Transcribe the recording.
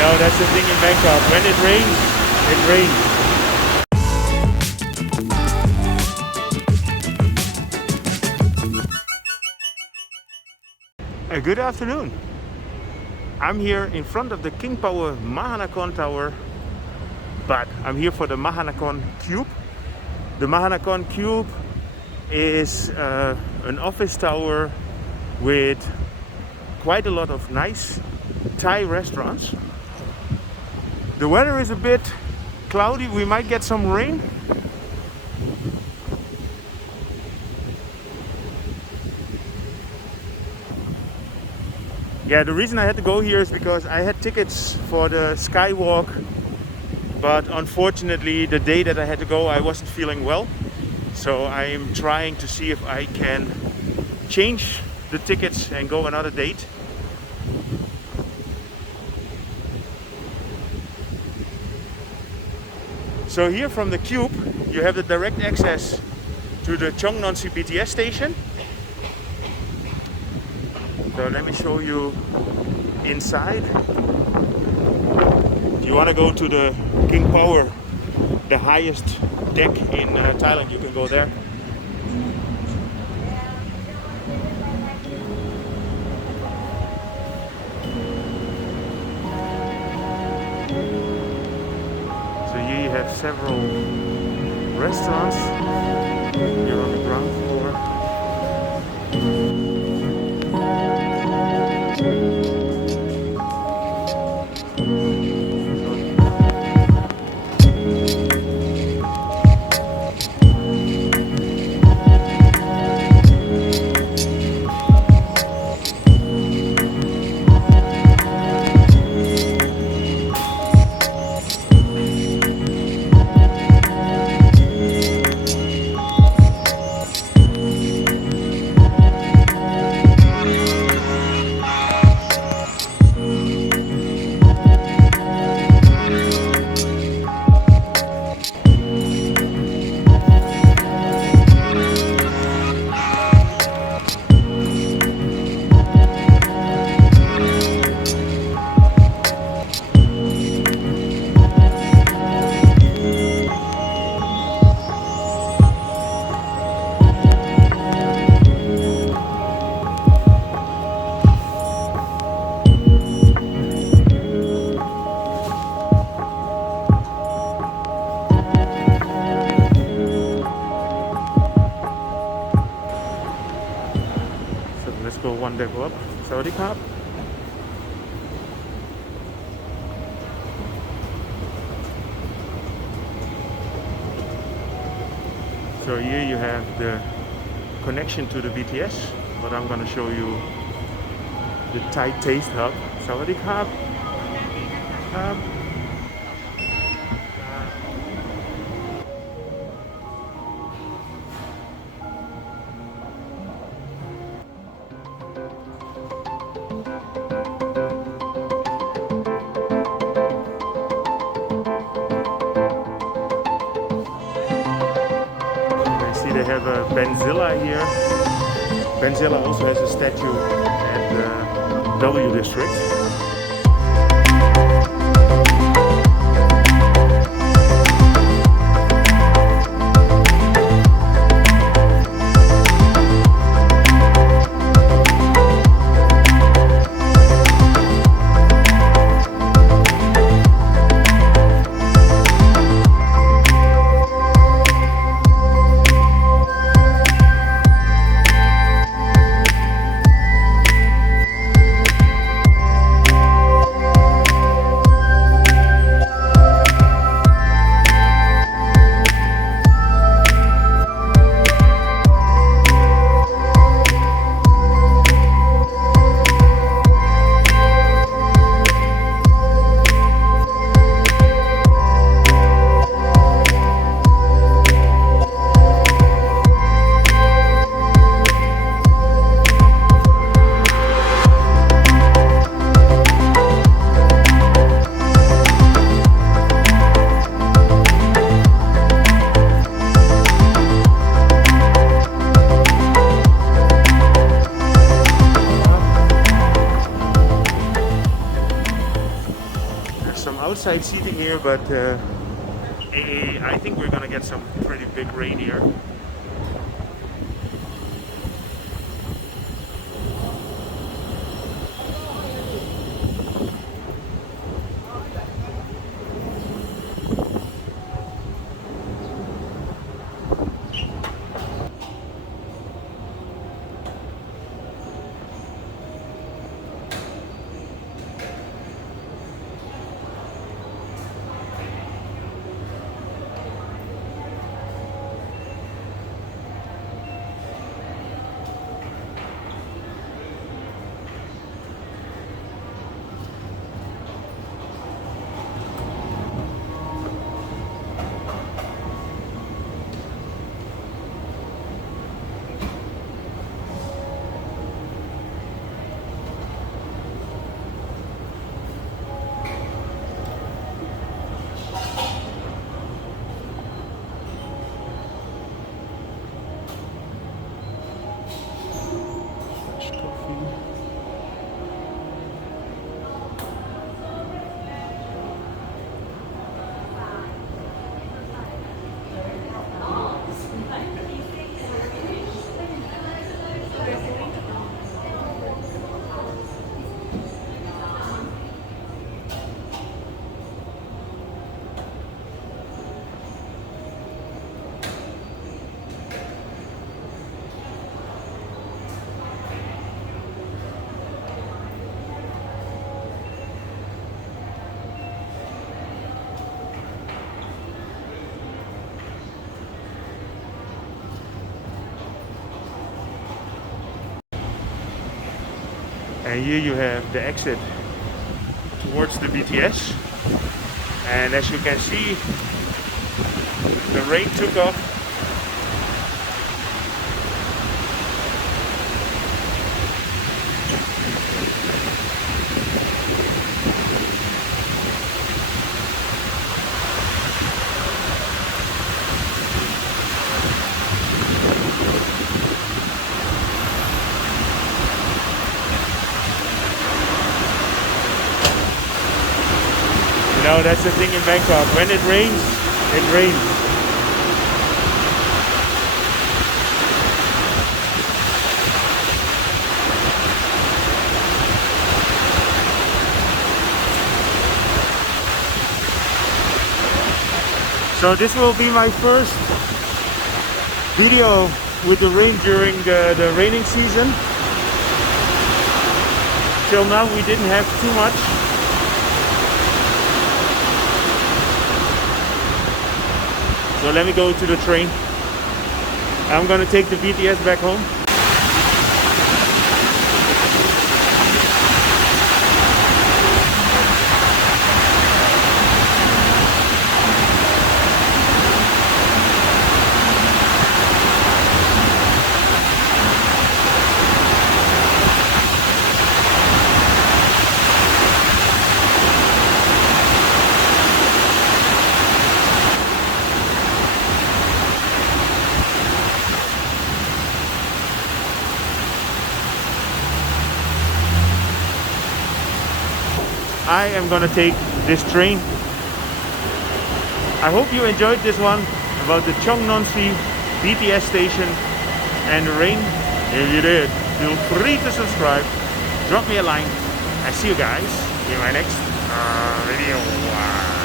know, that's the thing in Bangkok. When it rains, it rains. Good afternoon. I'm here in front of the King Power Mahanakhon Tower, but I'm here for the Mahanakhon Cube. The Mahanakhon Cube is an office tower with quite a lot of nice Thai restaurants. The weather is a bit cloudy, we might get some rain. Yeah, the reason I had to go here is because I had tickets for the skywalk, but unfortunately the day that I had to go I wasn't feeling well. So I am trying to see if I can change the tickets and go another date. So here from the Cube you have the direct access to the Chong Nonsi BTS station. So let me show you inside. If you want to go to the King Power, the highest deck in Thailand, you can go there. So here you have several restaurants here on the ground floor. Let's go one level up. Sawadee krap. So here you have the connection to the BTS, but I'm gonna show you the Thai Taste Hub. Sawadee krap. They have a Benzilla here. Benzilla also has a statue at the W District. outside seating here, but I think we're gonna get some pretty big rain here. And here you have the exit towards the BTS. And as you can see, the rain took off. You know, that's the thing in Bangkok. When it rains, it rains. So this will be my first video with the rain during the raining season. Till now we didn't have too much. So let me go to the train. I'm gonna take the BTS back home. I am gonna take this train. I hope you enjoyed this one about the Chong Nonsi BTS station and the rain. If you did, feel free to subscribe, drop me a line, and see you guys in my next video.